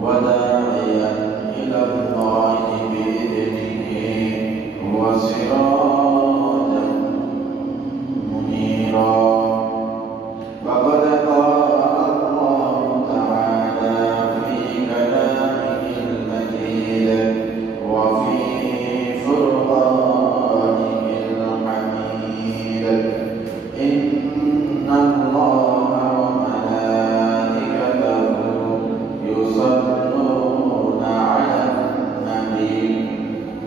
وداعيا إلى الله بإذنه وسراجا منيرا فقد قال الله تعالى في كلامه المجيد وفي فرقانه الحميد إن الله وملائكته يصلون على النبي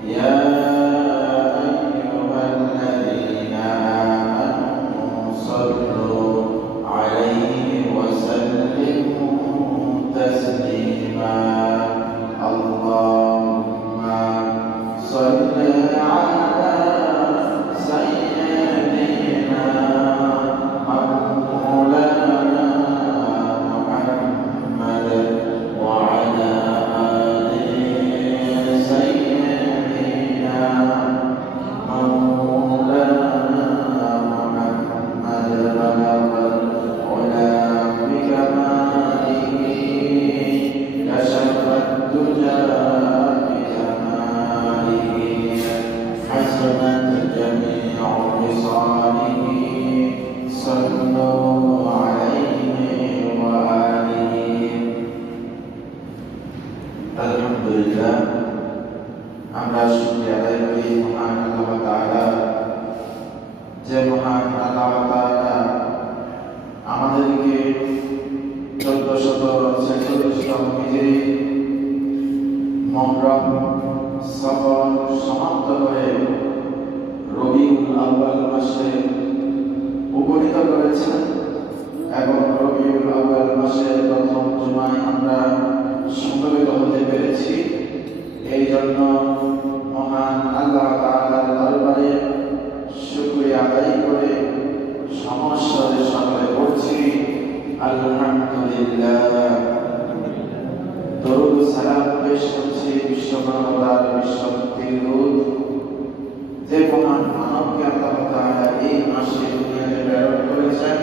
يا أيها الذين آمنوا صلوا عليه وسلموا تسليما اللهم صل على سيدنا مولانا محمد وعلى آل سيدنا مولانا محمد بلغ العلا بكماله كشف الدجى بجماله حسنت جميع خصاله صلوا عليه وآله আলহামদুলিল্লাহ আমরা শুকরিয়া আদায় করি মহান আল্লাহ তাআলা যে মহান আল্লাহ তাআলা আমাদেরকে 1446 হিজরি মুহররম সফর সমাপ্ত করে রবিউল আউয়াল মাসে উপনীত করেছেন এবং রবিউল আউয়াল মাসের প্রথম জুমায় আমরা সমবেত হতে পেরেছি। এই জন্য মহান আল্লাহ তাআলার দরবারে শুকরিয়া আদায় করে সমস্যার সামনে পড়ছি আলহামদুলিল্লাহ। দরুদ সালাম পেশ করছি বিশ্বমানবতার বিশ্বমুক্তির দূত যে মহান মানবকে আল্লাহ তাআলা এই মাসে দুনিয়াতে প্রেরণ করেছেন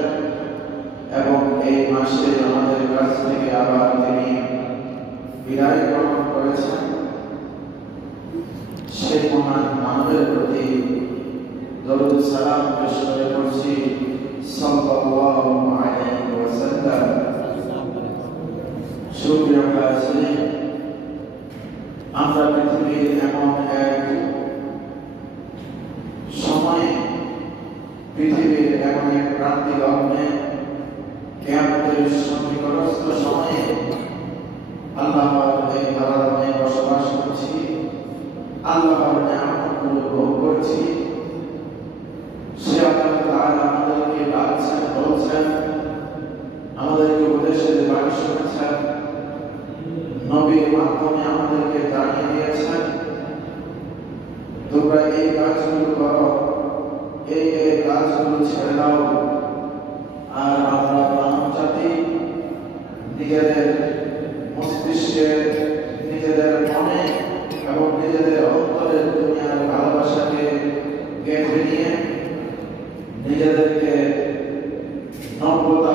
এবং এই মাসে আমাদের কাছ থেকে আবার তিনি বিদায় গ্রহণ করেছেন। সেই মহান মানবের প্রতি দরুদ সালাম পেশ করে পড়ছি সাল্লাল্লাহু আলাইহি ওয়াসাল্লাম। সুপ্রিয় ভাই, আমরা পৃথিবীর এমন এক সময়ে, পৃথিবীর এমন এক প্রান্তিক লগ্নে, কিয়ামতের সন্নিকটস্থ সময়ে আল্লাহর এই ধরাধামে বসবাস করছি, আল্লাহর নিয়ামতগুলো ভোগ করছি। সে আল্লাহ তাআলা আমাদেরকে ডাকছেন, বলছেন, আমাদেরকে উপদেশের বাণী শোনাচ্ছেন, নবীর মাধ্যমে আমাদেরকে জানিয়ে দিয়েছেন তোমরা এই কাজগুলো করো, এই কাজগুলো ছেড়ে দাও। আর আমরা মানব জাতি নিজেদের মস্তিষ্কে, নিজেদের মনে এবং নিজেদের অন্তরের দুনিয়ার ভালোবাসাকে গেঁথে নিয়ে নিজেদেরকে নব্যতা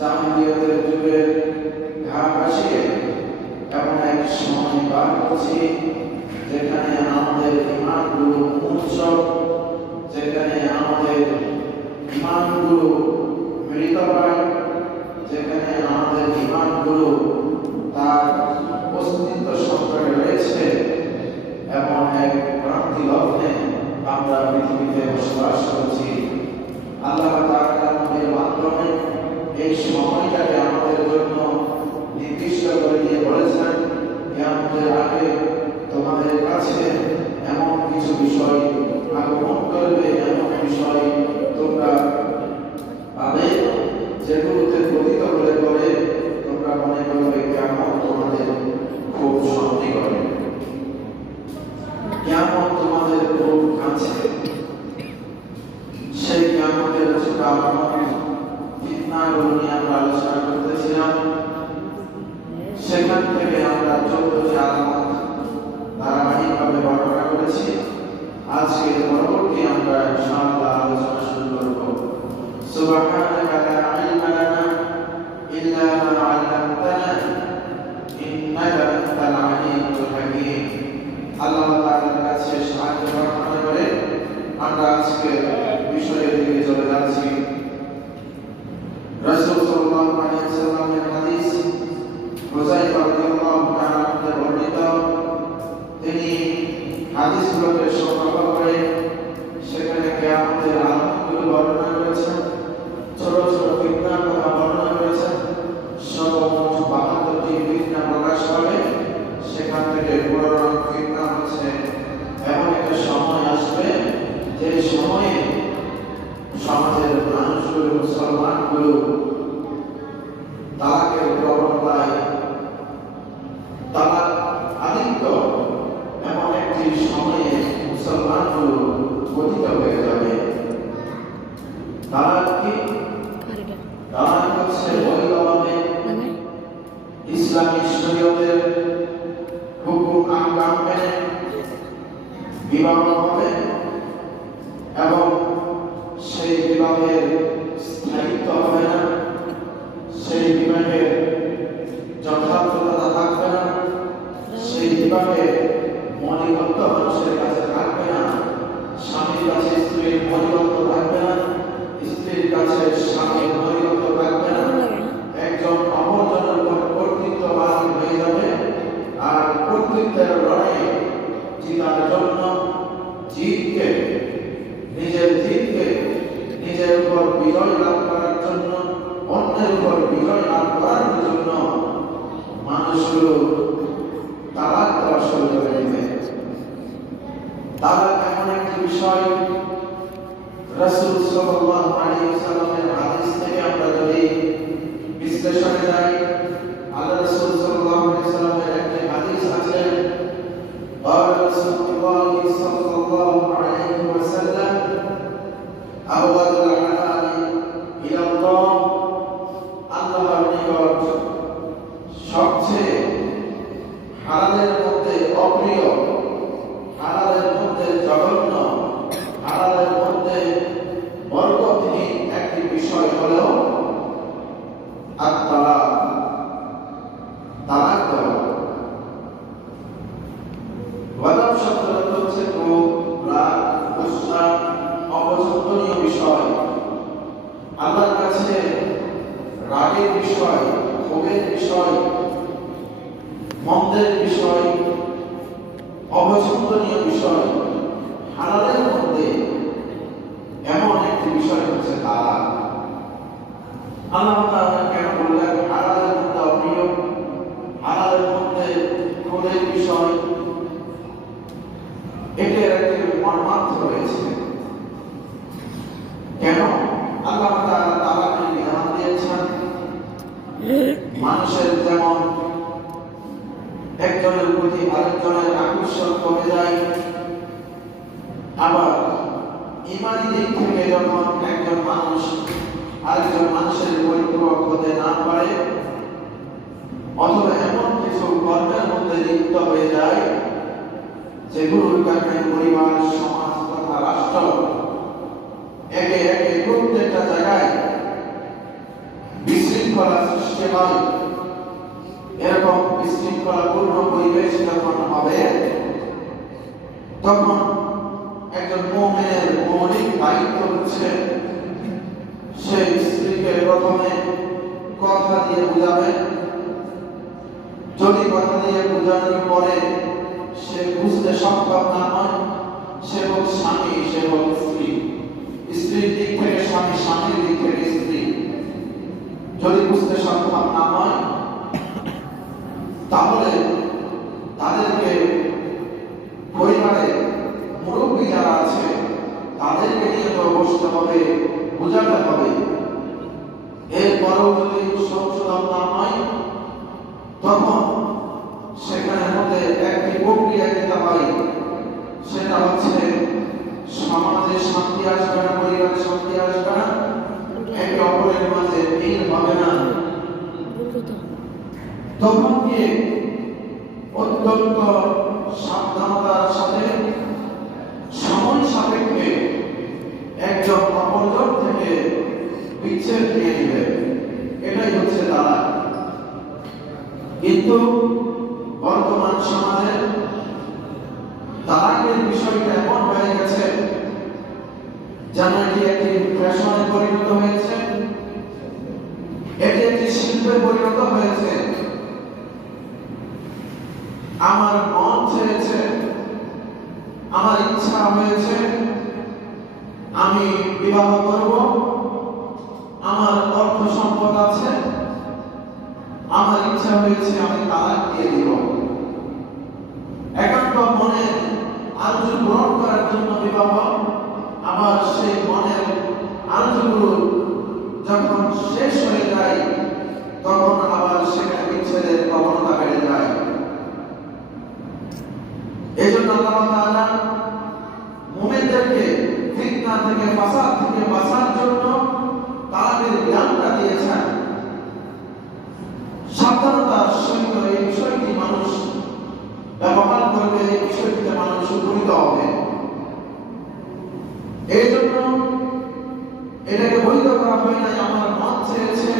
জাহিলিয়াতের যুগে ঘা ভাসিয়ে এমন এক সময় পার করছি যেখানে আমাদের ইমানগুলো উৎসব, যেখানে আমাদের ইমানগুলো মৃতপ্রায়, যেখানে আমাদের ইমানগুলো তার অস্তিত্ব সংকটে রয়েছে, এমন এক ক্রান্তি লগ্নে আমরা পৃথিবীতে বসবাস করছি। আল্লাহ তাআলা নবীর মাধ্যমে এই সময়টাকে আমাদের জন্য নির্দিষ্ট করে দিয়ে বলেছেন, কিয়ামতের আগে তোমাদের কাছে এমন কিছু বিষয় আগমন করবে, এমন বিষয় ছোট ফিতনাগুলো নিয়ে আমরা আলোচনা করতেছিলাম। সেখান থেকে আমরা 14টি আলামত ধারাবাহিকভাবে বর্ণনা করেছি। আজকে পরবর্তী আমরা ইনশাআল্লাহ আলোচনা শুরু করব। সুবহানাকা লা ইলমা লানা ইল্লা মা 'আল্লামতানা ইন্নাকা আনতাল আলিমুল হাকীম। আল্লাহ তাআলার কাছে সাহায্য প্রার্থনা করে আমরা আজকে বিষয়ের দিকে চলে যাচ্ছি। রাসূল সাল্লাল্লাহু আলাইহি ওয়াসাল্লামের হাদিস হুযায়ফা রাদিয়াল্লাহু তাআলা থেকে বর্ণিত। তিনি হাদিসগুলোকে সংগ্রহ করে সেখানে কিয়ামতের আলামতগুলো বর্ণনা করেছেন, ছোট ছোট ফিতনার কথা বর্ণনা করেছেন। সর্বমোট 72টি ফিতনা প্রকাশ পাবে। সেখান থেকে 15 নং ফিতনা হচ্ছে এমন একটা সময় আসবে যে সময়ে সমাজের মানুষগুলো, মুসলমানগুলো তালাকের প্রবণতায়, তালাক আধিক্য, এমন একটি সময়ে মুসলমানগুলো পতিত হয়ে যাবে। তালাক কি? তালাক হচ্ছে বৈধভাবে ইসলামী শরীয়তের হুকুম আহকাম মেনে বিবাহ হবে এবং সেই বিবাহের স্থায়িত্ব হবে না, সেই বিবাহের যথার্থতা থাকবে না, সেই বিবাহে মনিবদ্ধ মানুষের কাছে থাকবে না, স্বামীর কাছে স্ত্রীর মনিবদ্ধ থাকবে না, স্ত্রীর কাছে স্বামীর মনিবদ্ধ থাকবে না। একজন অপরজনের উপর কর্তৃত্ববাদী হয়ে যাবে। আর কর্তৃত্বের লড়াইয়ে জিতার জন্য নিজের উপর বিজয় লাভ করার জন্য, অন্যের উপর বিজয় লাভ করার জন্য মানুষগুলো তালাক দেওয়া শুরু করে দিবে। তালাক এমন একটি বিষয়, রাসূল সাল্লাল্লাহু আলাইহি ওয়াসাল্লামের হাদিস থেকে আমরা যদি বিশ্লেষণে যাই, আল্লাহ রাসূল সাল্লাল্লাহু আলাইহি ওয়াসাল্লামের একটি হাদিস আছে, قال رسول الله صلى الله عليه وسلم أبغض الحلال إلى الله আল্লাহর নিকট সবচেয়ে হালালের মধ্যে অপ্রিয়, হালালের মধ্যে জঘন্য, হালালের মধ্যে বরকতহীন একটি বিষয় হলো আত-তালাক, তালাক দেওয়া। ওয়াদাব শব্দের অর্থ হচ্ছে ক্রোধ, রাগ, গুসা, অপছন্দনীয় বিষয়। আল্লাহর কাছে রাগের বিষয়, ক্ষোভের বিষয়, মন্দের বিষয়, অপছন্দনীয় বিষয়, হালালের মধ্যে এমন একটি বিষয় হচ্ছে তালাক। আল্লাহ তাআলা কেন বললেন হালালের মধ্যে অপ্রিয়, হালালের মধ্যে ক্রোধের বিষয়? এটার একটি মর্মার্থ রয়েছে। কেন আল্লাহ তাআলা তালাকের বিধান দিয়েছেন? মানুষের যেমন একজনের প্রতি আরেকজনের আকর্ষণ কমে যায়, আবার ঈমানি দিক থেকে যখন একজন মানুষ আরেকজন মানুষের পরিপূরক হতে না পারে, অথবা এমন কিছু কর্মের মধ্যে লিপ্ত হয়ে যায় যেগুলোর কারণে পরিবার, সমাজ তথা রাষ্ট্র একে একে প্রত্যেকটা জায়গায় বিশৃঙ্খলা সৃষ্টি হয়, এরকম বিশৃঙ্খলাপূর্ণ পরিবেশ যখন হবে, তখন একজন মুমিনের মৌলিক দায়িত্ব হচ্ছে সে স্ত্রীকে প্রথমে কথা দিয়ে বুঝাবে। যদি কথা দিয়ে বোঝানোর পরে সে বুঝতে সক্ষম না হয়, সে হোক স্বামী, সে হোক স্ত্রী, স্ত্রীর দিক থেকে স্বামী, স্বামীর দিক থেকে স্ত্রী, যদি বুঝতে সক্ষম না হয়, তাহলে তাদেরকে পরিবারে মুরব্বী যারা আছে তাদেরকে নিয়ে তো বসতে হবে, বোঝাতে হবে। এরপরেও যদি সংশোধন না হয়, তখন সেখানের মধ্যে একটি প্রক্রিয়া যেতে হয়, সেটা হচ্ছে সমাজে শান্তি আসবে না, পরিবারে শান্তি আসবে না, বোনের মাঝে মিল হবে না, তখন গিয়ে অত্যন্ত সাবধানতার সাথে সময় সাপেক্ষে একজন অপরজন থেকে বিচ্ছেদ নিয়ে নেবে। এটাই হচ্ছে তালাক। কিন্তু বর্তমান সমাজে তালাকের বিষয়টা এমন হয়ে গেছে যেন এটি একটি ফ্যাশনে পরিণত হয়েছে, এটি একটি শিল্পে পরিণত হয়েছে। আমার মন চেয়েছে, আমার ইচ্ছা হয়েছে, আমি বিবাহ করব, আমার অর্থ সম্পদ আছে, আমার ইচ্ছা হয়েছে, আমি তালাক দিয়ে দিব। একান্ত মনে আরজু পূরণ করার জন্য বিবাহ। আবার সেই মনের আরজুগুলো যখন শেষ হয়ে যায় তখন আবার সেখানে বিচ্ছেদের প্রবণতা বেড়ে যায়। এই জন্য আল্লাহ তাআলা মুমিনদেরকে ফিতনা থেকে, ফাসাদ থেকে বাঁচার জন্য তাদের জ্ঞানটা দিয়েছেন। সাবধানতার সহিত এই বিষয়টি মানুষ ব্যবহার করবে, এই বিষয়টিতে মানুষ উপনীত হবে। এই জন্য এটাকে বৈধ করা হয় না। আমার মন চেয়েছে,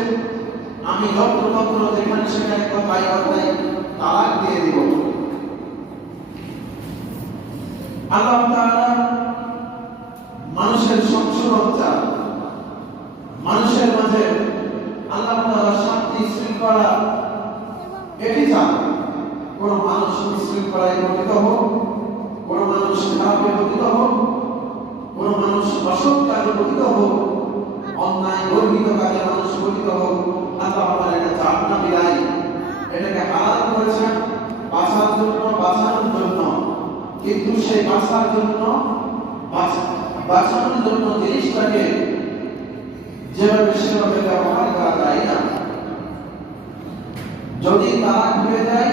আমি যত্র যেখানে সেখানে কথাই তালাক দিয়ে দিব। আল্লাহ তাআলা মানুষের সংশোধন চান, মানুষের মাঝে আল্লাহ তাআলা শান্তি শৃঙ্খলা এটি চান। কোন মানুষ বিশৃঙ্খলায় পতিত হোক, কোন মানুষ খারাপে পতিত হোক, কোন মানুষ অসৎ কাজে পতিত হোক, অন্যায় গর্হিত কাজে মানুষ পতিত হোক, আল্লাহ তাআলা এটা চান না বিলাই এটাকে হালাল করেছেন বাঁচার জন্য, বাঁচানোর জন্য। কিন্তু সেই বাঁচানোর জন্য জিনিসটাকে যেভাবে সেভাবে ব্যবহার করা যায় না। যদি তালাক হয়ে যায়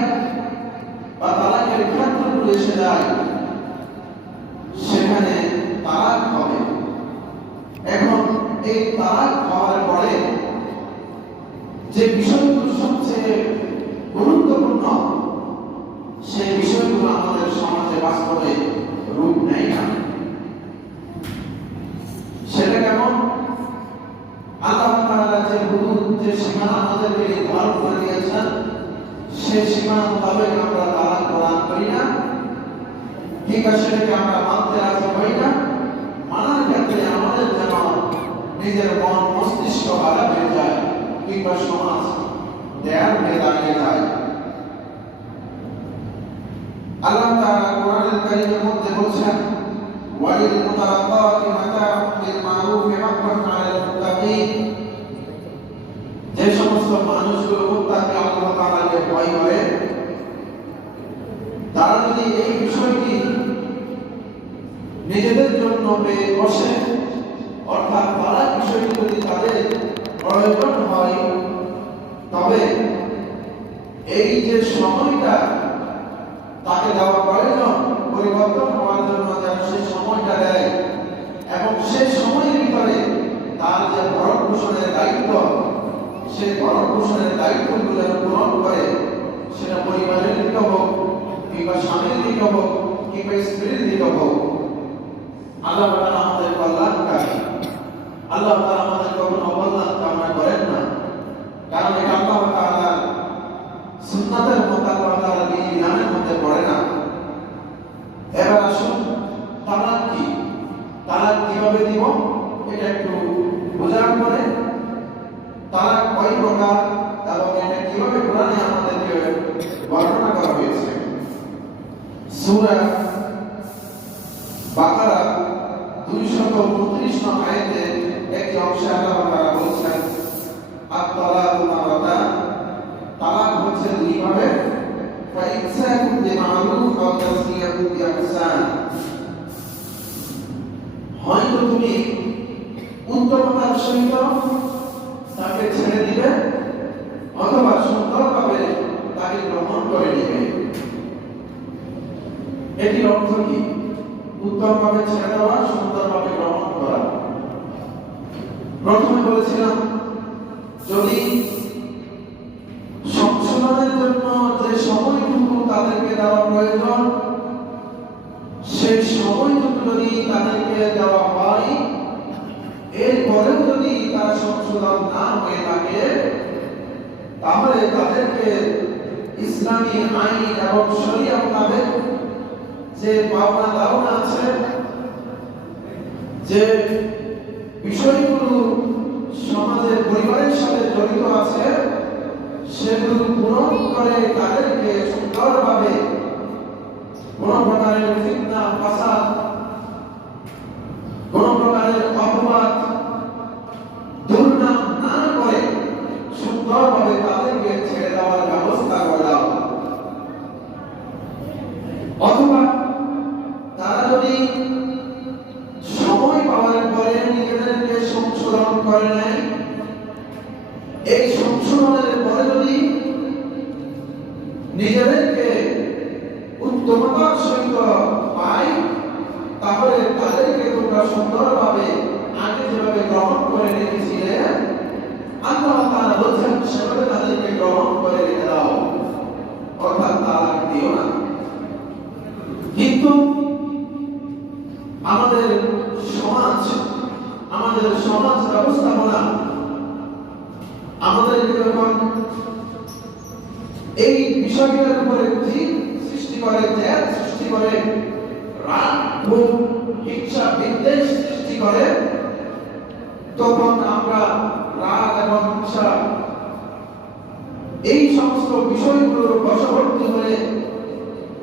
বা তালাকের ক্ষেত্রগুলো এসে যায়, সেখানে তালাক হবে। এখন এই তালাক হওয়ার পরে যে বিষয়গুলো সবচেয়ে গুরুত্বপূর্ণ, সেই বিষয়গুলো আমাদের সমাজে বাস্তবে রূপ নেয় না। সেটা কেমন? আল্লাহ তাআলা যে হুদুদ, যে সীমানা আমাদেরকে নির্ধারণ করে দিয়েছেন, সেই সীমানা মোতাবেক আমরা তালাক প্রদান করি না, কিংবা সেটাকে আমরা মানতে রাজি হই না। মানার ক্ষেত্রে আমাদের যেন নিজের মন মস্তিষ্ক বাধা হয়ে যায়, কিংবা সমাজ দেয়াল হয়ে দাঁড়িয়ে যায়। আল্লাহ তাআলা কোরআনুল কারীমের মধ্যে বলছেন, ওয়ালিল মুতারাক্কাতি মাতাউন বিল মারুফ হাক্কান আলাল মুত্তাকিন। যে সমস্ত মানুষগুলো মুত্তাকি, আল্লাহ তাআলাকে ভয় করে, তারা যদি এই বিষয়টি নিজেদের জন্য পেয়ে বসে, অর্থাৎ তালাক বিষয়টি যদি তাদের প্রয়োজন হয়, তবে এই যে সময়টা তাকে দেওয়া প্রয়োজন পরিবর্তন হওয়ার জন্য, যেন সেই সময়টা দেয় এবং সেই সময়ের ভিতরে তার যে ভরণ পোষণের দায়িত্ব, সেই ভরণ পোষণের দায়িত্বগুলো যেন পূরণ করে। সেটা পরিবারের দিকে হোক, কিংবা স্বামীর দিকে হোক, কিংবা স্ত্রীর দিকে হোক। আল্লাহ তাআলা আমাদের কল্যাণকারী, আল্লাহ তাআলা আমাদের কখনো অকল্যাণ কামনা করেন না। কারণ এটা আল্লাহ তাআলার সুন্নাতের মধ্যে, আল্লাহ তাআলার বিধানের মধ্যে পড়ে না। এবার আসুন, তালাক কি, তালাক কিভাবে দিব এটা একটু বোঝার পরে, তালাক কয় প্রকার এবং এটা কিভাবে কোরআনে আমাদেরকে বর্ণনা করা হয়েছে। সূরা বাকারা 229 নং আয়াতে একটি অংশে আল্লাহ তাআলা বলছেন, আত-তালাকু মারাতান, তালাক হচ্ছে দুই ভাবে, ফাইমসাকুম বিমারুফ আও তাসরিহুম বিইহসান। হয়তো তুমি উত্তমতার সহিত তাকে ছেড়ে দিবে, অথবা সুন্দরভাবে তাকে গ্রহণ করে নিবে। এটির অর্থ কি? উত্তমভাবে ছেড়ে দেওয়া, সুন্দরভাবে গ্রহণ করা। প্রথমে বলেছিলাম যদি সংশোধনের জন্য যে সময়টুকু তাদেরকে দেওয়া প্রয়োজন সেই সময়টুকু যদি তাদেরকে দেওয়া হয়, এরপরেও যদি তার সংশোধন না হয়ে থাকে, তাহলে তাদেরকে ইসলামী আইন এবং শরিয়া মোতাবেক যে পাওনা দাওনা আছে, যে বিষয়গুলো সমাজের পরিবারের সাথে জড়িত আছে, সেগুলো পূরণ করে তাদেরকে সুন্দরভাবে কোন প্রকারের ফিতনা ফাসাদ, কোন প্রকারের অপবাদ, দুর্নাম না করে সুন্দরভাবে তাদেরকে ছেড়ে দেওয়ার ব্যবস্থা করে দাও। অথবা তারা যদি সময় পাওয়ার পরে নিজেদেরকে সংশোধন করে নেয়, এই সংশোধনের পরে যদি নিজেদেরকে উত্তমতার সহিত পাই, তাহলে তাদেরকে তোমরা সুন্দরভাবে আগে যেভাবে গ্রহণ করে রেখেছিলে, আল্লাহ তাআলা বলছেন সেভাবে তাদেরকে গ্রহণ করে রেখে দাও, অর্থাৎ তালাক দিও না। কিন্তু আমাদের সমাজ ব্যবস্থাপনা আমাদের যখন এই বিষয়গুলোর উপরে সৃষ্টি করে, জ্ঞান সৃষ্টি করে, রাগ ক্ষোভ হিংসা বিদ্বেষ সৃষ্টি করে, তখন আমরা রাগ এবং হিংসা এই সমস্ত বিষয়গুলোর বশবর্তী হয়ে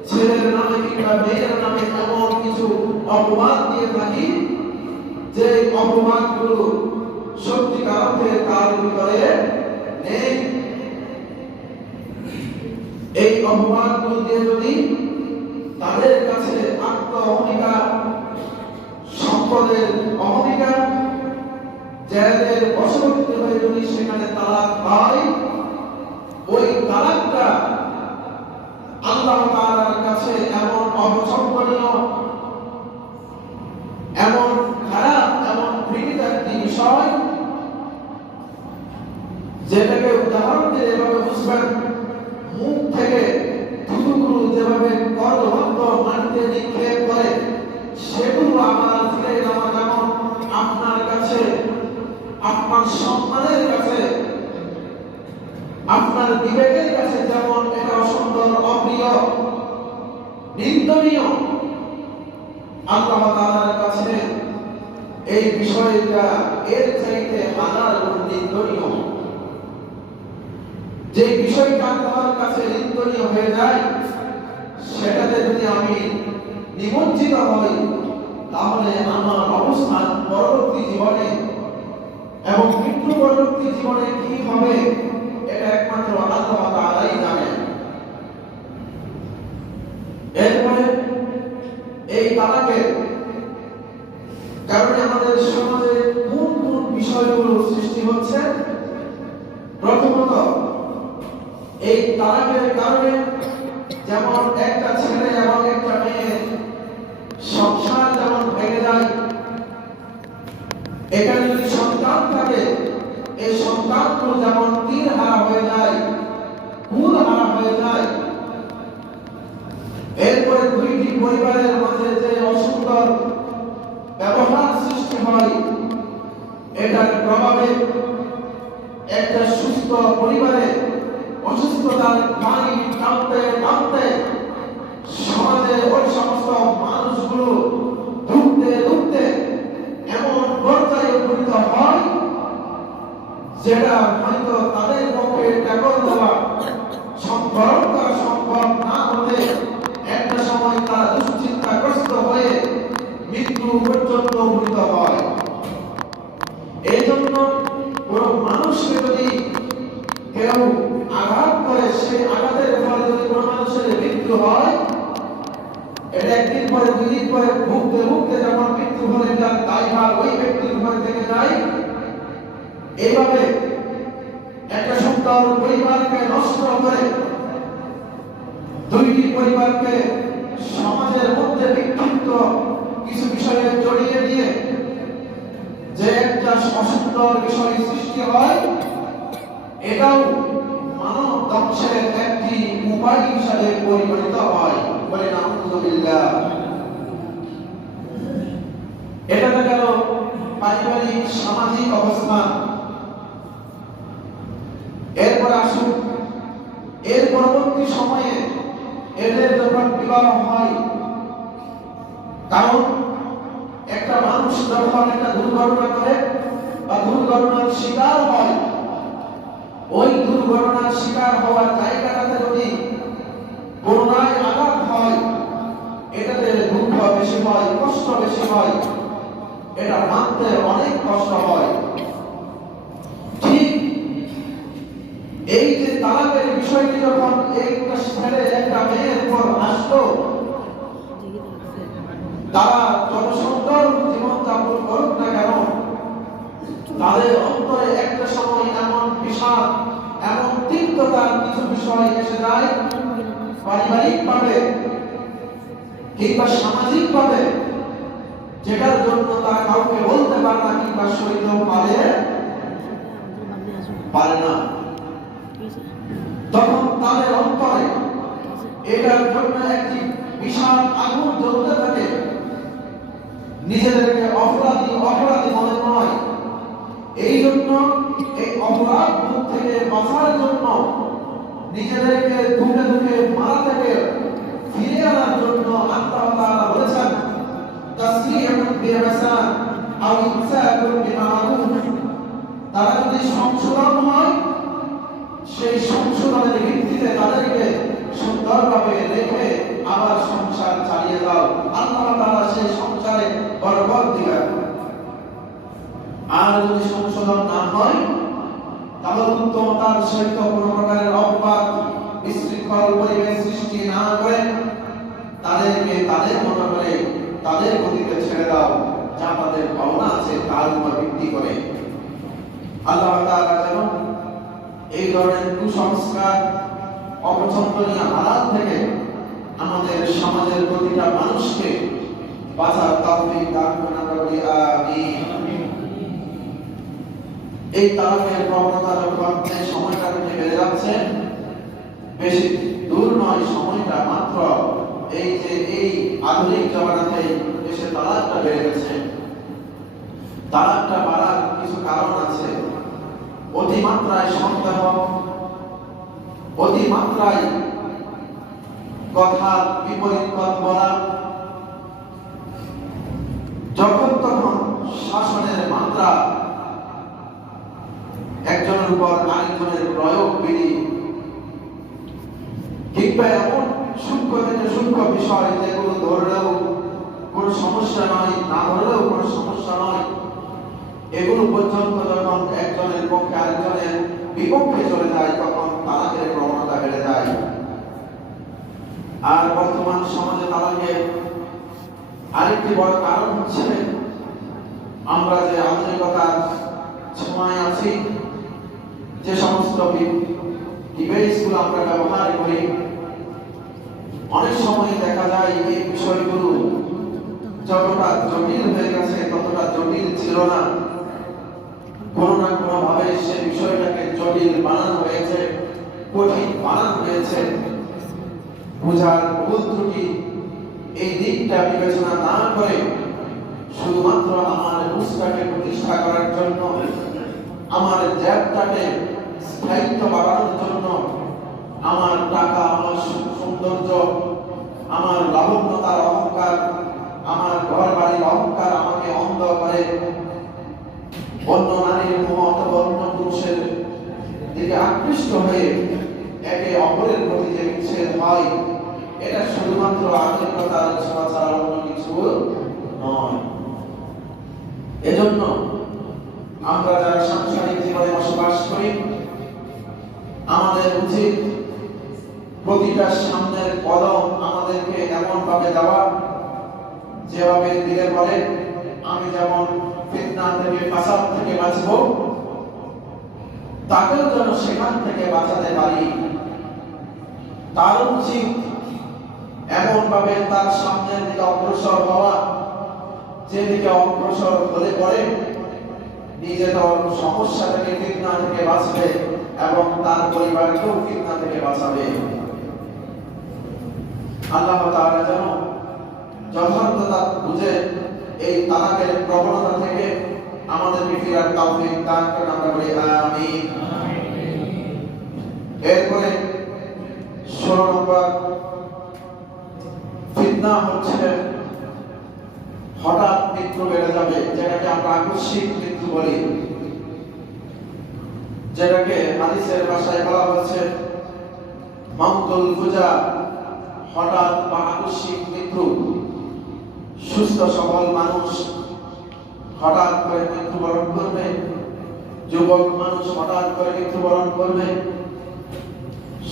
ছেলের নামে কিংবা মেয়ের নামে এমন কিছু অপবাদ দিয়ে থাকি, যে অপবাদগুলো সত্যিকার অর্থে তার ভিতরে নেই। এই অপবাদগুলো দিয়ে যদি তাদের কাছে আত্ম অহমিকা, সম্পদের অহমিকা, যাদের বশবর্তী হয়ে যদি সেখানে তালাক হয়, ওই তালাকটা আল্লাহ তাআলার কাছে এমন অপছন্দনীয়, এমন খারাপ, এমন ঘৃণিত একটি বিষয়, যেটাকে উদাহরণ দিয়ে এভাবে বুঝবেন, মুখ থেকে থুতুগুলো যেভাবে করবন্ধ মাটিতে নিক্ষেপ করে, সেগুলো আবার ফিরে যাওয়া যেমন আপনার কাছে, আপনার সম্মানের কাছে, আপনার বিবেকের কাছে যেমন এটা অসুন্দর, অপ্রিয়, নিন্দনীয়, আল্লাহ তাআলার কাছে এই বিষয়টা এর চাইতে হাজার গুণ নিন্দনীয়। যে বিষয়টা আল্লাহর কাছে নিন্দনীয় হয়ে যায়, সেটাতে যদি আমি নিমজ্জিত হই, তাহলে আমার অবস্থান পরবর্তী জীবনে এবং মৃত্যু পরবর্তী জীবনে কি হবে, এটা একমাত্র আল্লাহ তাআলাই জানেন। এরপরে এই তালাকের কারণে আমাদের সমাজে কোন কোন বিষয়গুলো সৃষ্টি হচ্ছে? প্রথমত, এই তালাকের কারণে যেমন একটা ছেলে এবং একটা মেয়ের সংসার যেমন ভেঙে যায়, এখানে যদি সন্তান থাকে, এই সন্তানগুলো যেমন তীর হারা হয়ে যায়, কুল হারা হয়ে যায়। এরপরে দুইটি পরিবারের মাঝে যে অসুন্দর ব্যবহার সৃষ্টি হয়, এটার প্রভাবে একটা সুস্থ পরিবারে অসুস্থতার পানি টানতে টানতে সমাজে ওই সমস্ত মানুষগুলো ঢুকতে ঢুকতে এমন পর্যায়ে উপনীত হয়, যেটা হয়তো তাদের পক্ষে ট্যাকল দেওয়া সম্ভব না হলে একটা সময় তারা দুশ্চিন্তাগ্রস্ত হয়ে মৃত্যু পর্যন্ত উপনীত হয়। এই জন্য কোন মানুষকে যদি কেউ আঘাত করে, সেই আঘাতের ফলে যদি কোন মানুষের মৃত্যু হয়, এটা একদিন পরে দুই দিন পরে ভুগতে ভুগতে যখন মৃত্যু হলে তার দায়ভার ওই ব্যক্তির উপর থেকে যায়। এইভাবে একটা সুন্দর পরিবারকে নষ্ট করে, দুইটি পরিবারকে সমাজের মধ্যে বিক্ষিপ্ত কিছু বিষয়ে জড়িয়ে দিয়ে যে একটা অসুন্দর বিষয় সৃষ্টি হয়, এটাও মানব ধ্বংসের একটি উপায় হিসাবে পরিগণিত হয়। বলে নাউযুবিল্লাহ। এটা তো গেল পারিবারিক সামাজিক অবস্থান। এরপর আসুন, এর পরবর্তী সময়ে এদের যখন বিবাহ হয়, কারণ একটা মানুষ যখন একটা দুর্ঘটনা করে বা দুর্ঘটনার শিকার হয়, ওই দুর্ঘটনার শিকার হওয়ার জায়গাটাতে যদি করুণায় আঘাত হয়, এটাতে দুঃখ বেশি হয়, কষ্ট বেশি হয়, এটা মানতে অনেক কষ্ট হয়। ঠিক এই যে তালাকের বিষয়টি যখন একটা ছেলে একটা মেয়ের উপর আসলো, তারা যত সুন্দর জীবনযাপন করুক না কেন, তাদের অন্তরে একটা সময় এমন বিষাদ, এমন তীব্রতার কিছু বিষয় এসে যায়, পারিবারিক ভাবে কিংবা সামাজিক ভাবে, যেটার জন্য তারা কাউকে বলতে পারে না কিংবা সইতে পারে না। তখন তাদের অন্তরে এটার জন্য একটি বিশাল আগুন জ্বলতে থাকে। নিজেদেরকে অপরাধী অপরাধী মনে হয়, এই জন্য এই অপরাধ থেকে বাঁচার জন্য, নিজেদেরকে ধুকে ধুকে মারা থেকে ফিরে আনার জন্য আল্লাহ তাআলা বলেছেন, তাসরিহুন বিইহসান আও ইমসাকুন বিমারুফ। তারা যদি সংশোধন হয়, সেই সংশোধনের ভিত্তিতে তাদেরকে সুন্দরভাবে রেখে আবার সংসার চালিয়ে দাও, আল্লাহ তাআলা সেই সংসারে বরকত দিবেন। আর যদি সংশোধন না হয়, তাহলে উত্তমতার সহিত কোনো প্রকারের অপবাদ বিশৃঙ্খল পরিবেশ সৃষ্টি না করে তাদেরকে তাদের মতো করে তাদের গতিতে ছেড়ে দাও, যা তাদের পাওনা আছে তার উপর ভিত্তি করে। আল্লাহ তাআলা যেন এই ধরনের কুসংস্কার, অপছন্দনীয় হালাত থেকে আমাদের সমাজের প্রতিটা মানুষকে বাঁচার তৌফিক দান করুন, আমরা বলি আমিন। এই তালাকের প্রবণতা যখন সময়টা বেড়ে যাচ্ছে, বেশি দূর নয়, সময়টা মাত্র এই যে এই আধুনিক জমানাতে এসে তালাকটা বেড়ে গেছে। তালাকটা বাড়ার কিছু কারণ আছে। অতিমাত্রায় সন্দেহ, অতিমাত্রায় কথার বিপরীত কথা বলা, যখন তখন শাসনের মাত্রা, একজনের উপর আরেকজনের প্রয়োগ বিধি, কিংবা এমন সূক্ষ্ম থেকে সূক্ষ্ম বিষয় যেগুলো ধরলেও কোনো সমস্যা নয়, না ধরলেও কোনো সমস্যা নয়, এগুলো পর্যন্ত যখন একজনের পক্ষে আরেকজনের বিপক্ষে চলে যায়, তখন তালাকের প্রবণতা বেড়ে যায়। আর বর্তমান সমাজে তালাকের আরেকটি বড় কারণ হচ্ছে আমরা যে আধুনিকতার সময় আছি, যে সমস্ত ডিভাইসগুলো আমরা ব্যবহার করি, অনেক সময় দেখা যায় এই বিষয়গুলো যতটা জটিল হয়ে গেছে ততটা জটিল ছিল না। কোনো না কোনো ভাবে সে বিষয়টাকে জটিল বানানো হয়েছে, কঠিন বানানো হয়েছে। বোঝার ভুল ত্রুটি এই দিকটা বিবেচনা না করে শুধুমাত্র আমার বুঝটাকে প্রতিষ্ঠা করার জন্য, আমার জ্যাবটাকে স্থায়িত্ব বাড়ানোর জন্য, আমার টাকা, আমার সৌন্দর্য, আমার লাবণ্যতার অহংকার, আমার ঘর বাড়ির অহংকার আমাকে অন্ধ করে অন্য নারীর মোহ অথবা অন্য পুরুষের দিকে আকৃষ্ট হয়ে একে অপরের প্রতি যে বিচ্ছেদ হয়, এটা শুধুমাত্র আধুনিকতার ছোঁয়া ছাড়া অন্য কিছু নয়। এজন্য আমরা যারা সাংসারিক জীবনে বসবাস করি, আমাদের উচিত প্রতিটা সামনের কদম আমাদেরকে এমন ভাবে দেওয়া, যেভাবে দিলে পরে আমি যেমন ফিতনা থেকে, ফাসাদ থেকে বাঁচব, তাকেও যেন সেখান থেকে বাঁচাতে পারি। তার উচিত এমন ভাবে তার সামনের দিকে অগ্রসর হওয়া, যেদিকে অগ্রসর হলে পরে নিজে তো সমস্যা থেকে, ফিতনা থেকে বাঁচবে, এবং তার পরিবারকেও ফিতনা থেকে বাঁচাবে। আল্লাহ তাআলা যেন যথার্থতা বুঝে এই তালাকের প্রবণতা থেকে আমাদেরকে ফিরার তৌফিক দান করেন, আমরা বলি আমিন। এরপরে 16 নম্বর ফিতনা হচ্ছে হঠাৎ মৃত্যু বেড়ে যাবে, যেটাকে আমরা আকস্মিক মৃত্যু বলি, যেটাকে হাদিসের ভাষায় বলা হচ্ছে মাউতুল ফুজা, হঠাৎ বা আকস্মিক মৃত্যু। সুস্থ সবল মানুষ হঠাৎ করে মৃত্যুবরণ করবে, যুবক মানুষ হঠাৎ করে মৃত্যুবরণ করবে,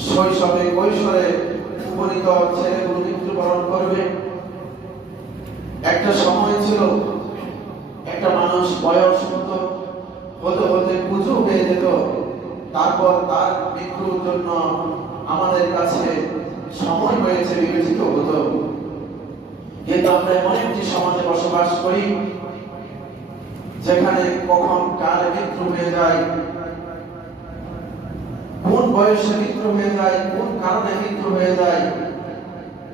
শৈশবে কৈশোরে উপনীত ছেলেগুলো মৃত্যুবরণ করবে। একটা সময় ছিল একটা মানুষ বয়স হতে হতে কুজু হয়ে যেত, তারপর তার মৃত্যুর জন্য আমাদের কাছে সময় হয়েছে বিবেচিত হতো। কিন্তু আমরা এমন একটি সমাজে বসবাস করি যেখানে কখন কার মৃত্যু হয়ে যায়, কোন বয়সে মৃত্যু হয়ে যায়, কোন কারণে মৃত্যু হয়ে যায়,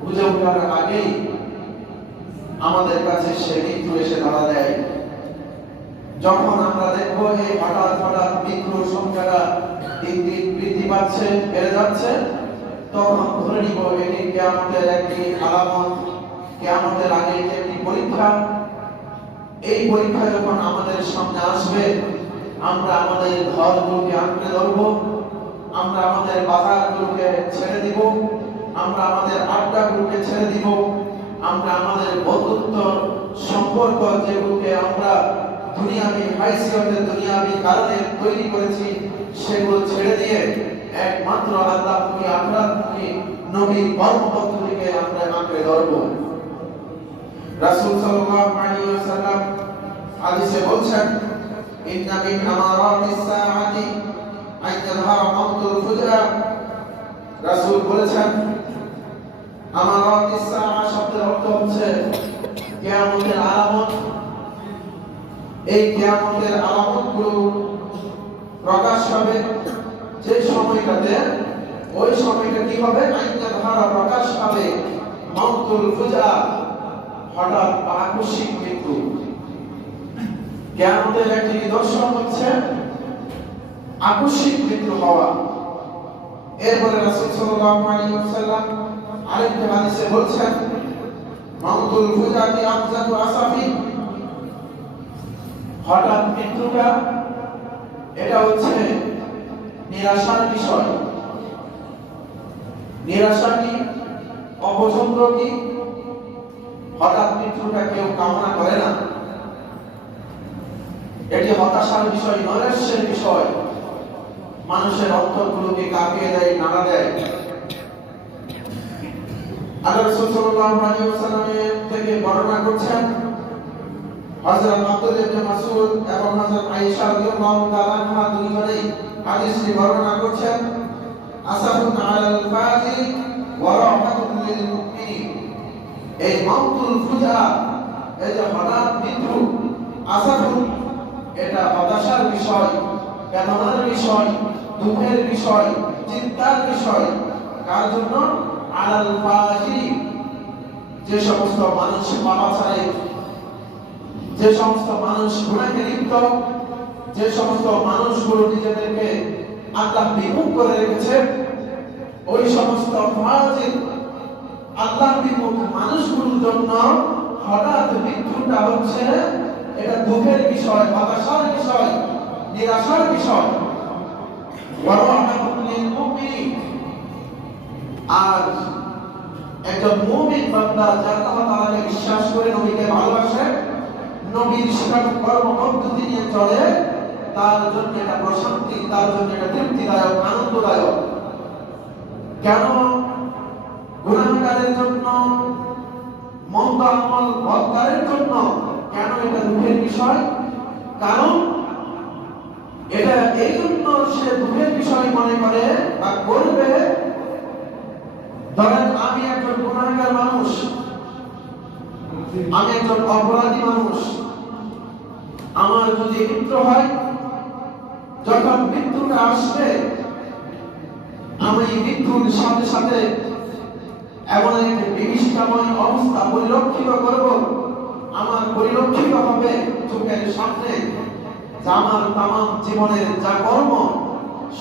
বুঝে ওঠার আগেই আমাদের কাছে সে মৃত্যু এসে ধরা দেয়। যখন আমরা দেখবো এই হঠাৎ হঠাৎ মৃত্যুর সংখ্যাটা দিন দিন বৃদ্ধি পাচ্ছে, বেড়ে যাচ্ছে, তখন ধরে নিব এটি কিয়ামতের একটি আলামত, কিয়ামতের আগে একটি পরীক্ষা। এই পরীক্ষা যখন আমাদের সামনে আসবে, আমরা আমাদের ঘরগুলোকে আঁকড়ে ধরবো, আমরা আমাদের বাজারগুলোকে ছেড়ে দিব, আমরা আমাদের আড্ডাগুলোকে ছেড়ে দিব, আমরা আমাদের বন্ধুত্ব সম্পর্ক যেগুলোকে আমরা দুনিয়াবি হাইসিয়তের দুনিয়াবি কারণে তৈরি করেছি, সেগুলো ছেড়ে দিয়ে একমাত্র আল্লাহকে, আখিরাতকে, নবীর কর্মপদ্ধতিকে আমরা আঁকড়ে ধরবো। রাসূল সাল্লাল্লাহু আলাইহি ওয়াসাল্লাম হাদিসে বলছেন, ইন্না মিন আমারাতিস সাআতি আন ইয়াযহারা মাউতুল ফুজা। রাসূল বলেছেন, আমারাতিস সাআ শব্দের অর্থ হচ্ছে কিয়ামতের আলামত। এই কিয়ামতের আলামতগুলো প্রকাশ হবে যে সময়টাতে, ওই সময়টা কি হবে? আন ইয়াযহারা, প্রকাশ পাবে, মাউতুল ফুজা, হঠাৎ আকস্মিক মৃত্যু। কিয়ামতের একটি নিদর্শন হচ্ছে আকস্মিক মৃত্যু হওয়া। এরপরে রাসূল সাল্লাল্লাহু আলাইহি ওয়াসাল্লাম আরেকটি হাদিসে বলছেন, মাউতুল ফুজাতি আমজাতু আসাফি, হঠাৎ মৃত্যুটা এটা হচ্ছে নিরাশার বিষয়। নিরাশা কি, অপছন্দ কি? হঠাৎ মৃত্যুটা কেউ কামনা করে না। এটি হতাশার বিষয়, নৈরাশ্যের বিষয়, মানুষের অন্তরগুলোকে কাঁপিয়ে দেয়, নাড়া দেয়। আল্লাহ রাসূল সাল্লাল্লাহু আলাইহি ওয়াসাল্লামের থেকে বর্ণনা করছেন, হযরত আব্দুল্লাহ ইবনে মাসউদ এবং হযরত আয়েশা রাদিয়াল্লাহু তাআলা আনহা দুইজনেই হাদিসটি বর্ণনা করছেন, আসাফুন আলাল ফাজির ওয়া রাহমাতুল লিল মুমিনিন। এই মাউতুল ফুজা, এই যে হঠাৎ মৃত্যু, আসাফুন, এটা হতাশার বিষয়, বেদনার বিষয়, দুঃখের বিষয়, চিন্তার বিষয়। কার জন্য? আলাল ফাজির, যে সমস্ত মানুষ পাপাচারে, যে সমস্ত মানুষ গুনাহে লিপ্ত, যে সমস্ত মানুষগুলো নিজেদেরকে আল্লাহ বিমুখ করে রেখেছে, ওই সমস্ত ফাজির, আল্লাহ বিমুখ মানুষগুলোর জন্য হঠাৎ মৃত্যুটা হচ্ছে এটা দুঃখের বিষয়, হতাশার বিষয়, নিরাশার বিষয়। ওয়া রাহমাতুল লিল মুমিনিন, আর একজন মুমিন বান্দা যারা আল্লাহ তাআলাকে বিশ্বাস করে, নবীকে ভালোবাসে, নবীর শিখানো কর্মপদ্ধতি নিয়ে চলে, তার জন্য এটা প্রশান্তি, তার জন্য এটা তৃপ্তিদায়ক, আনন্দদায়ক। কেন? গুনাহগারের জন্য, মন্দ আমল বদকারের জন্য কেন এটা দুঃখের বিষয়? কারণ এটা এই জন্য সে দুঃখের বিষয় মনে করে বা করবে। ধরেন আমি একজন গুনাহগার মানুষ, আমি একজন অপরাধী মানুষ, আমার যদি মৃত্যু হয়, যখন মৃত্যুটা আসবে, আমি মৃত্যুর সাথে সাথে এমন একটি বিভীষিকাময় অবস্থা পরিলক্ষিত করব, আমার পরিলক্ষিত হবে চোখের সামনে, যা আমার তামাম জীবনের যা কর্ম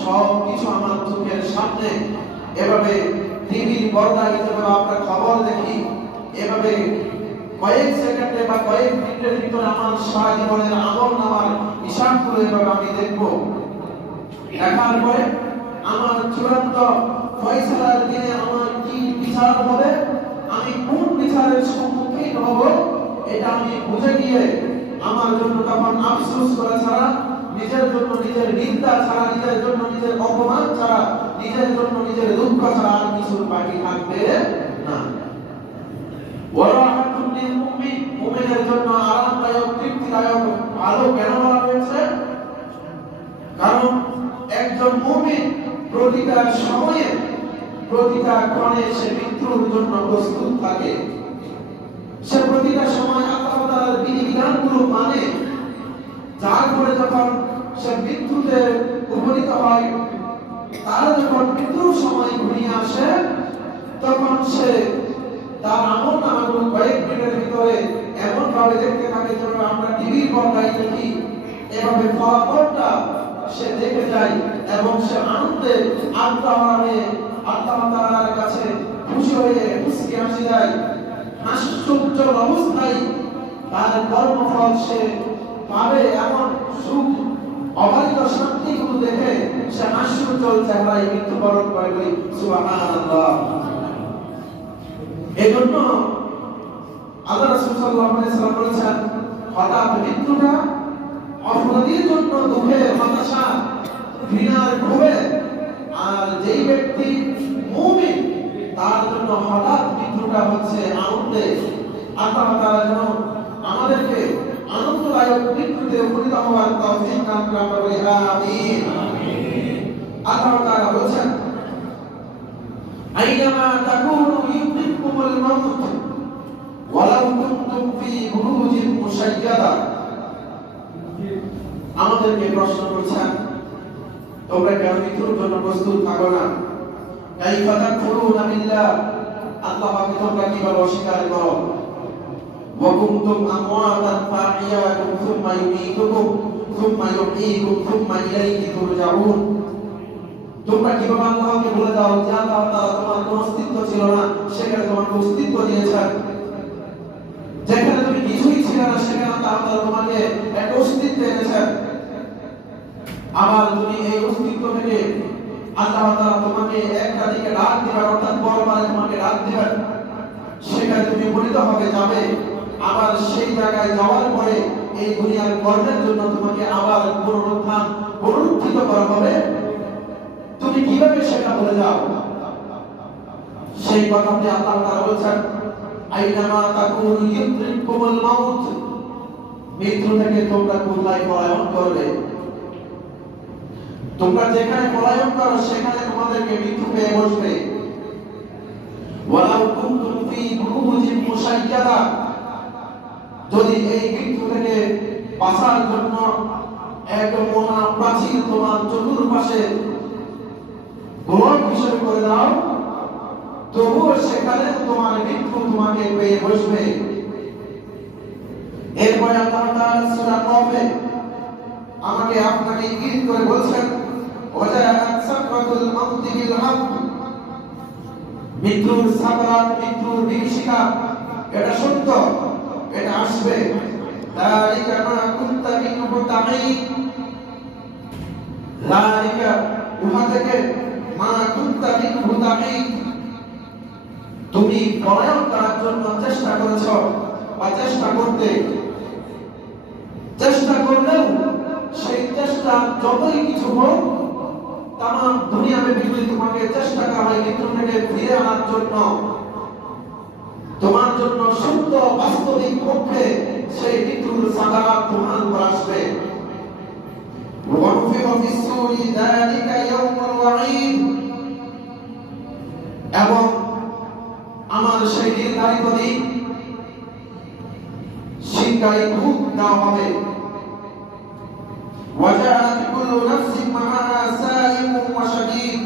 সব কিছু আমার চোখের সামনে। এভাবে টিভির পর্দায় যেভাবে আমরা খবর দেখি, এভাবে কয়েক সেকেন্ডে বা কয়েক মিনিটের ভিতরে আমার সারা জীবনের আমল নামার হিসাবগুলো এভাবে আমি দেখব। দেখার পরে আমার চূড়ান্ত ফয়সালার দিনে আমার কি বিচার হবে, আমি কোন বিচারের সম্মুখীন হব, এটা আমি বুঝে গিয়ে আমার জন্য তখন আফসোস করা ছাড়া, নিজের জন্য নিজের নিন্দা ছাড়া, নিজের জন্য নিজের অপমান ছাড়া, নিজের জন্য নিজের দুঃখ ছাড়া আর কিছু বাকি থাকবে না। ওয়ারাহাতুল লিল মুমিন, মুমিনের জন্য আরামদায়ক, তৃপ্তিদায়ক, ভালো কেন বলা হয়েছে? কারণ একজন মুমিন প্রতিটা সময়ে, প্রতিটা ক্ষণে সে মৃত্যুর জন্য প্রস্তুত থাকে। সে প্রতিটা সময় আল্লাহ তাআলার বিধিবিধানগুলো মানে, যার ফলে যখন সে মৃত্যুতে উপনীত হয়, তার যখন মৃত্যুর সময় ঘনিয়ে আসে, তখন সে তার আমল নামাগুলো কয়েক মিনিটের ভিতরে এমন ভাবে দেখতে থাকে যেন আমরা টিভির পর্দায় দেখি, এভাবে ফলাফলটা সে দেখে যায় এবং সে আনন্দে আত্মহারা হয়ে আল্লাহ তাআলার কাছে খুশি হয়ে মুস্কি হাসি দেয়। হাস্যোজ্জ্বল অবস্থায় তার কর্মফল সে পাবে, এমন সুখ অবারিত শান্তিগুলো দেখে সে হাস্যোজ্জ্বল চেহারায় মৃত্যুবরণ করে। বলি সুবহানাল্লাহ। এজন্য আল্লাহ রাসূল সাল্লাল্লাহু আলাইহি ওয়াসাল্লাম বলেছেন, হঠাৎ মৃত্যুটা অপরাধীর জন্য দুঃখের, হতাশা, ঘৃণার ক্ষোভে, আর যেই ব্যক্তি মুমিন তার জন্য হঠাৎ মৃত্যুটা হচ্ছে আনন্দে। আল্লাহ তাআলা যেন আমাদেরকে আনন্দদায়ক মৃত্যুতে উপনীত হওয়ার তৌফিক দান করেন, আমরা বলি আমিন। আল্লাহ তাআলা বলেছেন, আইনামা তাকুনু ইউদরিকুমুল মাউত ওয়ালাউ কুনতুম ফি বুরুজিন মুশাইয়াদা। আমাদেরকে প্রশ্ন করছেন, তোমরা কেন মৃত্যুর জন্য প্রস্তুত থাকো না? কাইফা তাকফুরুনা বিল্লাহ, আল্লাহকে তোমরা কিভাবে অস্বীকার করো? ওয়া কুনতুম আমওয়াতান ফাহিয়াকুম সুম্মা ইউমীতুকুম সুম্মা ইউহয়ীকুম সুম্মা ইলাইহি তুরজাউন। তোমরা কিভাবে আল্লাহকে ভুলে যাও যে আল্লাহ তাআলা তোমার কোনো অস্তিত্ব ছিল না, সেখানে তোমাকে অস্তিত্ব দিয়েছেন। যেখানে তুমি কিছুই ছিল না, সেখানে আল্লাহ তাআলা তোমাকে এক অস্তিত্ব এনেছেন। আবার তুমি এই অস্তিত্ব থেকে আল্লাহ তাআলা তোমাকে একটা দিকে ডাক দিবেন, অর্থাৎ পরপারে তোমাকে ডাক দিবেন, সেখানে তুমি উপনীত হবে, যাবে। আবার সেই জায়গায় যাওয়ার পরে এই দুনিয়ার কর্মের জন্য তোমাকে আবার পুনরুত্থিত করা হবে। তুমি কিভাবে সেটা বলে যাও? সেই কথাতে আল্লাহ তাআলা বলেছেন, আইনামা তাকুনু ইউদরিকুমুল মাউত, মৃত্যু থেকে তোমরা কোথায় পলায়ন করবে? তোমরা যেখানে পলায়ন করো সেখানে তোমাদেরকে মৃত্যু পেয়ে বসবে। ওয়ালাউ কুনতুম ফি বুরুজিন মুশাইয়াদা, যদি এই মৃত্যু থেকে বাঁচার জন্য এক মোটা প্রাচীর তোমার চতুর্পাশে গোলক হিসেবে করে দাও, তবুও সেখানে তোমার মৃত্যু তোমাকে পেয়ে বসবে। এরপরে আল্লাহ তাআলা সূরা কফে আমাকে আপনাকে ইঙ্গিত করে বলছেন, ওয়াজাআত সাকরাতুল মাউতি বিল হক, মৃত্যুর সাকরাত, মৃত্যুর বিভীষিকা এটা সত্য, এটা আসবে। যালিকা মা কুনতা মিনহু তাঈদ, যালিকা উহা থেকে, মা কুনতা মিনহু তাঈদ, তুমি পলায়ন করার জন্য চেষ্টা করেছ বা চেষ্টা করলেও সেই চেষ্টা যতই কিছু হোক, তাম দুনিয়াতে যদি তোমাকে চেষ্টা করা হয় মৃত্যু থেকে ফিরে আনার জন্য, তোমার জন্য সত্য বাস্তবিক পক্ষে সেই মৃত্যুর সাকারাত তোমার উপর আসবে। ওয়ানফিরা ফিস সূরি যালিকা ইয়াউমুল ওয়াঈদ, এবং আমার সেই নির্ধারিত দিন সিংহায় ভূত দেওয়া হবে। ওয়াজাআত কুল্লু নাফসিন মাআহা সাইকুম ওয়া শাহীদ,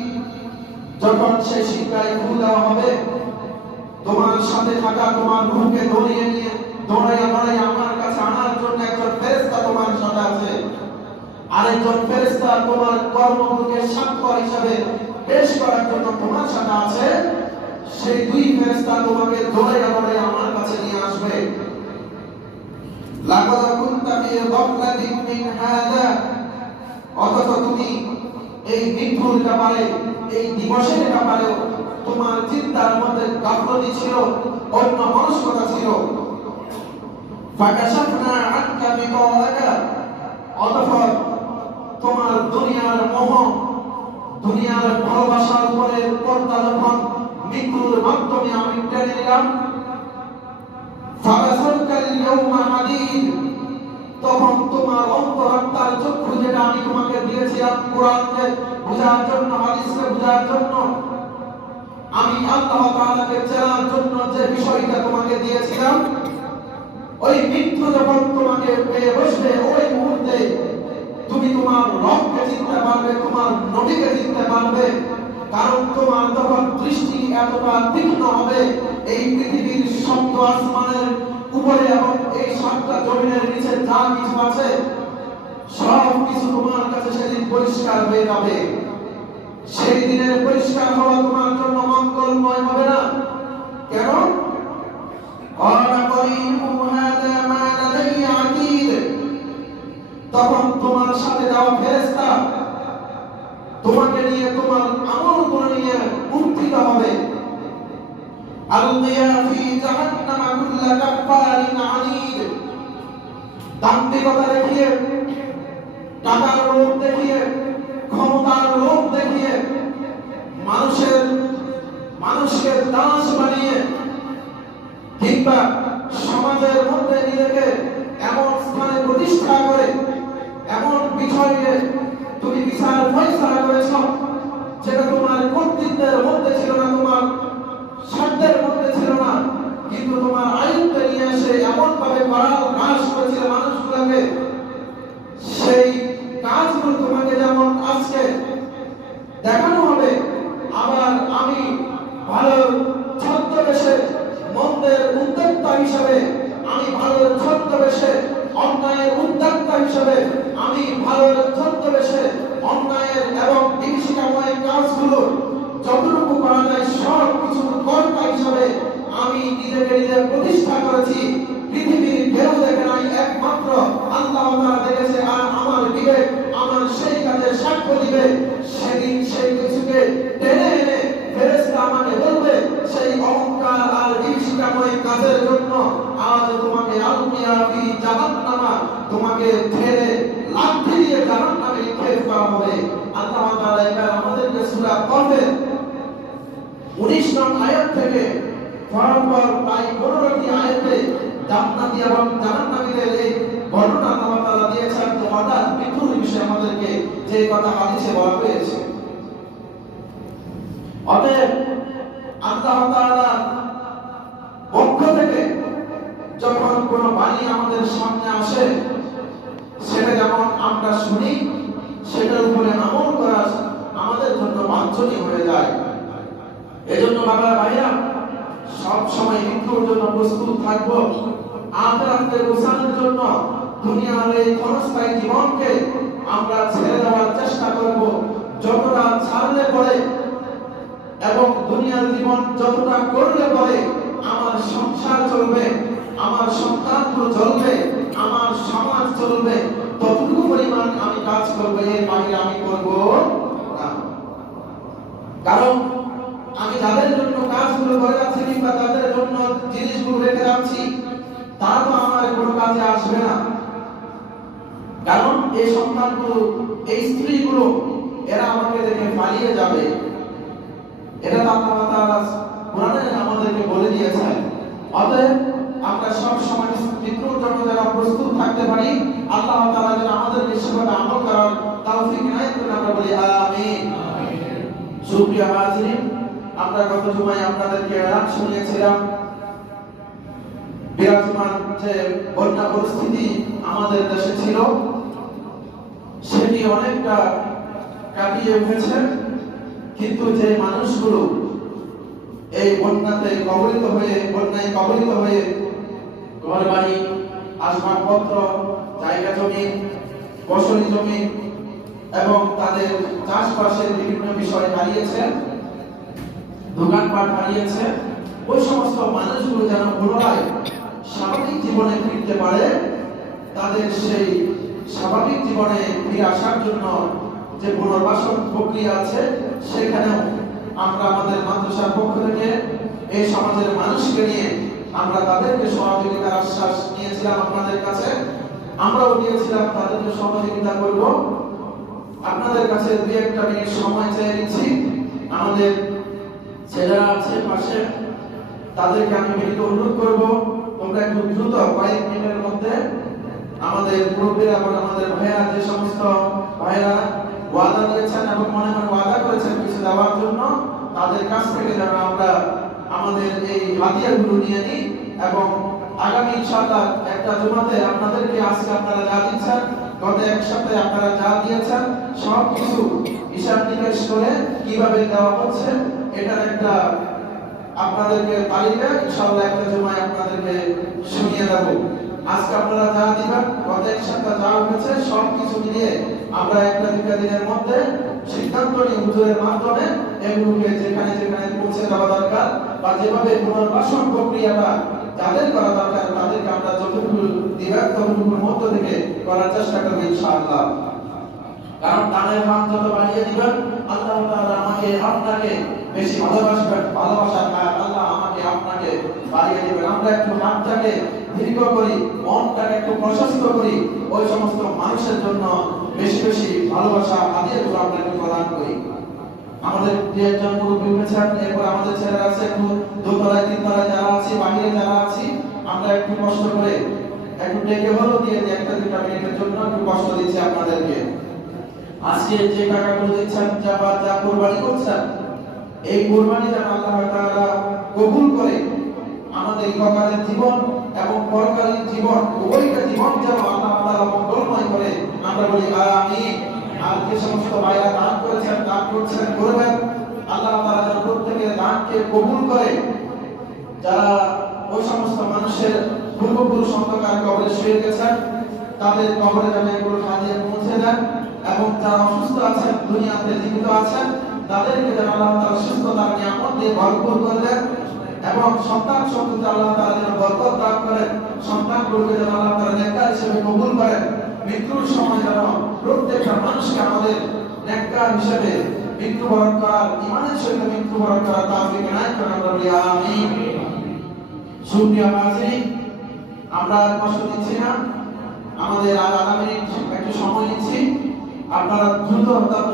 যখন সেই শিকায় ফু দেওয়া হবে, তোমার সাথে থাকা তোমার রূহকে ধরিয়ে নিয়ে দৌড়াইয়া আমার কাছে আনার জন্য একজন ফেরেশতা তোমার সাথে আছে, আরেকজন ফেরেশতা তোমার কর্মগুলোকে সাক্ষ্য হিসাবে পেশ করার জন্য তোমার সাথে আছে। সেই দুই ফেরেশতা তোমাকে দৌড়াইয়া আমার কাছে নিয়ে আসবে। লাকাদ কুনতা ফি গাফলাতিন মিন হাযা, অথচ তুমি এই মৃত্যুর ব্যাপারে, এই দিবসের ব্যাপারে তোমার চিন্তার মধ্যে গাফলতি ছিল, অন্য মনস্কতা ছিল। ফাকাশাফনা আনকা বিকাওয়াকা, অতঃপর তোমার দুনিয়ার মোহ, দুনিয়ার ভালোবাসার উপরে পর্দা যখন মৃত্যুর মাধ্যমে আমি টেনে নিলাম, ফাবাসারকাল ইয়াউমা হাদীদ, তখন তোমার অন্তরাত্মার চক্ষু যেটা আমি তোমাকে দিয়েছিলাম কোরআনকে বোঝার জন্য, হাদিসকে বোঝার জন্য, আমি আল্লাহ তাআলাকে চেনার জন্য যে বিষয়টা তোমাকে দিয়েছিলাম, ওই মৃত্যু যখন তোমাকে পেয়ে বসবে, ওই মুহূর্তে তুমি তোমার রবকে চিনতে পারবে, তোমার নবীকে চিনতে পারবে। কারণ তোমার তখন দৃষ্টি এতটা তীক্ষ্ণ হবে, এই পৃথিবীর সপ্ত আসমানের উপরে এবং এই সাতটা জমিনের নিচে যা কিছু আছে সব কিছু তোমার কাছে সেদিন পরিষ্কার হয়ে যাবে। সেই দিনের পরিষ্কার হওয়া তোমার জন্য মঙ্গলময় হবে না। কেন? তখন তোমার সাথে যাওয়া ফেরেশতা তোমাকে নিয়ে, তোমার আমলগুলো নিয়ে উত্থিত হবে। আলকিয়া ফি জাহান্নামা কুল্লা কাফফারিন আনীদ, দাম্ভিকতা দেখিয়ে, টাকার লোভ দেখিয়ে, ক্ষমতার লোভ দেখিয়ে, মানুষকে দাস বানিয়ে, কিংবা সমাজের মধ্যে নিজেকে এমন স্থানে প্রতিষ্ঠা করে, এমন বিষয়ে তুমি বিচার ফয়সালা করেছ যেটা তোমার কর্তৃত্বের মধ্যে ছিল না, তোমার সাধ্যের মধ্যে ছিল না, কিন্তু তোমার আয়ত্তে নিয়ে এসে এমন ভাবে করাল নাশ করেছিল মানুষগুলোকে, সেই কাজগুলো তোমাকে যেমন আজকে দেখানো হবে, আবার আমি ভালোর ছদ্মবেশে, মন্দের উদ্যোক্তা হিসাবে, আমি ভালোর ছদ্মবেশে, অন্যায়ের উদ্যোক্তা হিসাবে, আমি ভালোর ছদ্মবেশে অন্যায়ের এবং বিভীষিকাময় কাজগুলো যতটুকু করা যায় সব কিছু কর্তা হিসাবে আমি নিজেকে প্রতিষ্ঠা করেছি। পৃথিবীর কেউ দেখে নাই, একমাত্র আল্লাহ তাআলা দেখেছে। আর আমার বিবেক আমার সেই কাজে সাক্ষ্য দিবে। সেদিন সেই কিছুকে টেনে এনে ফেরেশতা আমাকে বলবে, সেই অহংকার আর বিভীষিকাময় কাজের জন্য আজ তোমাকে আলকিয়া ফি জাহান্নামা, তোমাকে ঠেলে লাঠি দিয়ে জাহান্নামে নিক্ষেপ করা হবে। আল্লাহ তাআলা এবার আমাদেরকে সূরা কফের 19 নং আয়াত থেকে পরপর প্রায় 15টি আয়াতে জান্নাতি এবং জাহান্নামীদের এই বর্ণনা আল্লাহ তাআলা দিয়েছেন। তো হঠাৎ মৃত্যুর বিষয়ে আমাদেরকে যে কথা হাদিসে বলা হয়েছে, অতএব আল্লাহ তাআলার পক্ষ থেকে যখন কোন বাণী আমাদের সামনে আসে, সেটা যেমন আমরা শুনি, সেটার উপরে আমল করা আমাদের জন্য বাঞ্ছনীয় হয়ে যায়। এজন্য বাবা ভাইরা সব সময় মৃত্যুর জন্য প্রস্তুত থাকবো। আখিরাতে গোছানোর জন্য দুনিয়ার এই ক্ষণস্থায়ী জীবনকে আমরা ছেড়ে দেওয়ার চেষ্টা করব। যতটা ছাড়লে পরে এবং দুনিয়ার জীবন যতটা করলে পরে আমার সংসার চলবে, আমার সন্তানগুলো চলবে, আমার সমাজ চলবে, ততটুকু পরিমাণ আমি কাজ করব, এর বাইরে আমি করব না। কারণ আমি যাদের জন্য কাজগুলো করে যাচ্ছি কিংবা তাদের জন্য জিনিসগুলো রেখে যাচ্ছি, তারা তো আমার কোনো কাজে আসবে না। কারণ এই সন্তানগুলো, এই স্ত্রীগুলো, এরা আমাকে দেখে পালিয়ে যাবে। এটা তো আল্লাহ তাআলা কোরআনে আমাদেরকে বলে দিয়েছেন। অতএব আমরা সব সময় মৃত্যুর জন্য যেন প্রস্তুত থাকতে পারি, আল্লাহ তাআলা যেন আমাদেরকে সেভাবে আমল করার তৌফিক ইনায়াত করেন, আমরা বলি আমিন। সুপ্রিয় হাজিরিন, আমরা গত জুমায় আপনাদেরকে এলান শুনিয়েছিলাম বিরাজমান যে বন্যা পরিস্থিতি আমাদের দেশে ছিল, তিনি অনেকটা কাটিয়ে উঠেছেন, কিন্তু যে মানুষগুলো এই বন্যায় কবলিত হয়ে ঘর বাড়ি, আসবাবপত্র, জায়গা জমি, ফসলি জমি এবং তাদের চাষবাসের বিভিন্ন বিষয় হারিয়েছে, দোকানপাট হারিয়েছে, ওই সমস্ত মানুষগুলো যেন পুনরায় স্বাভাবিক জীবনে ফিরতে পারে, তাদের সেই স্বাভাবিক জীবনে ফিরে আসার জন্য যে পুনর্বাসন প্রক্রিয়া আছে, সেখানেও আমরা আমাদের মাদ্রাসার পক্ষ থেকে এই সমাজের মানুষকে নিয়ে আমরা তাদেরকে সহযোগিতার আশ্বাস নিয়েছিলাম আপনাদের কাছে। আমরাও দিয়েছিলাম তাদেরকে সহযোগিতা করব। আপনাদের কাছে দুই একটা মিনিট সময় চেয়ে নিচ্ছি। আমাদের ছেলেরা আছে পাশে, তাদেরকে আমি বিনীত অনুরোধ করব, তোমরা একটু দ্রুত কয়েক মিনিটের মধ্যে আমাদের মুরব্বীরা এবং আমাদের ভাইয়েরা, যে সমস্ত ভাইয়েরা ওয়াদা দিয়েছেন এবং মনে মনে ওয়াদা করেছেন কিছু দেওয়ার জন্য, তাদের কাছ থেকে যেন আমরা আমাদের এই হাতিয়ারগুলো নিয়ে নিই এবং আগামী ইনশাআল্লাহ একটা জুমাতে আপনাদেরকে আজকে আপনারা যা দিচ্ছেন, গত এক সপ্তাহে আপনারা যা দিয়েছেন, সব কিছু হিসাব নিকাশ করে কিভাবে দেওয়া হচ্ছে এটার একটা আপনাদেরকে তালিকা ইনশাআল্লাহ একটা জুমায় আপনাদেরকে শুনিয়ে দেব। আজকে আপনারা যা দিবেন, গত এক সপ্তাহ যা হয়েছে, সব কিছু মিলিয়ে আমরা একটা দুটা দিনের মধ্যে সিদ্ধান্ত নিয়ে হুজুরের মাধ্যমে এগুলোকে যেখানে যেখানে পৌঁছে দেওয়া দরকার বা যেভাবে পুনর্বাসন প্রক্রিয়াটা যাদের করা দরকার তাদেরকে আমরা যতটুকু দিবেন ততটুকুর মধ্য থেকে করার চেষ্টা করবো ইনশাআল্লাহ। কারণ দানের মান যত বাড়িয়ে দিবেন, আল্লাহ তাআলা আমাকে আপনাকে বেশি ভালোবাসবেন, ভালোবাসার কারণ আল্লাহ আমাকে আপনাকে বাড়িয়ে দিবেন। আমরা একটু হাতটাকে দীর্ঘ করি, মনটাকে একটু প্রশস্ত করি, ওই সমস্ত মানুষের জন্য বেশি বেশি ভালোবাসা হাদিয়াগুলো আমরা একটু প্রদান করি। আমাদের যে একজন মুরব্বী উঠেছেন, এরপর আমাদের ছেলেরা আছে একটু দোতলায় তিনতলায় যারা আছি, বাহিরে যারা আছি, আমরা একটু কষ্ট করে একটু ডেকে হলো দিয়ে একটা দুটা মিনিটের জন্য একটু কষ্ট দিচ্ছি আপনাদেরকে। আজকে যে টাকাগুলো দিচ্ছেন, যা কোরবানি করছেন, এই কোরবানি যেন আল্লাহ তাআলা কবুল করে আমাদের ইহকালীন জীবন এবং পরকালীন জীবন, উভয়টা জীবন যেন আল্লাহ তাআলা মঙ্গলময় করে, আমরা বলি আমিন। আর যে সমস্ত ভাইরা দান করেছেন, দান করছেন, করবেন, আল্লাহ তাআলা যেন প্রত্যেকের দানকে কবুল করে। যারা ওই সমস্ত মানুষের পূর্বপুরুষ অন্ধকার কবরে শুয়ে গেছেন, তাদের কবরে যেন এগুলো হাদিয়া পৌঁছে দেন এবং যারা অসুস্থ আছেন, দুনিয়াতে জীবিত আছেন, তাদেরকে যেন আল্লাহ তাআলা সুস্থতার নিয়ামত দিয়ে ভরপুর করে দেন এবং সন্তান সন্ততি আল্লাহ তাআলা যেন বরকত দান করেন, সন্তানগুলোকে যেন আল্লাহ তাআলা নেককার হিসেবে কবুল করেন। মৃত্যুর সময় যেন প্রত্যেকটা মানুষকে আমাদের নেককার হিসেবে মৃত্যুবরণ করার, ঈমানের সহিত মৃত্যুবরণ করার তৌফিক এনায়েত করেন, আমরা বলি আমিন। সুপ্রিয় হাজিরিন, আমরা কষ্ট দিচ্ছি না, আমাদের আর আধা মিনিট একটু সময় নিচ্ছি। আপনারা দ্রুত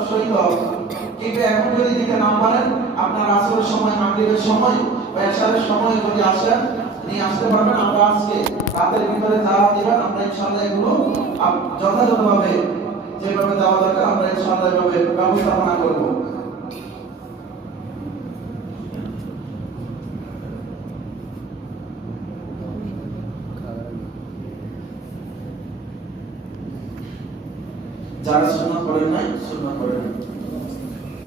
সহিত, কিন্তু এখন যদি দিতে না পারেন, আপনার আসরের সময়, মাগরিবের সময় বা এশারের সময় যদি আসেন, নিয়ে আসতে পারবেন। আমরা আজকে রাতের ভিতরে যারা দিবেন, আমরা ইনশাআল্লাহ এগুলো যথাযথভাবে যেভাবে দেওয়া দরকার আমরা ইনশাআল্লাহ এভাবে ব্যবস্থাপনা করব। যারা সুন্নাত পড়েন নাই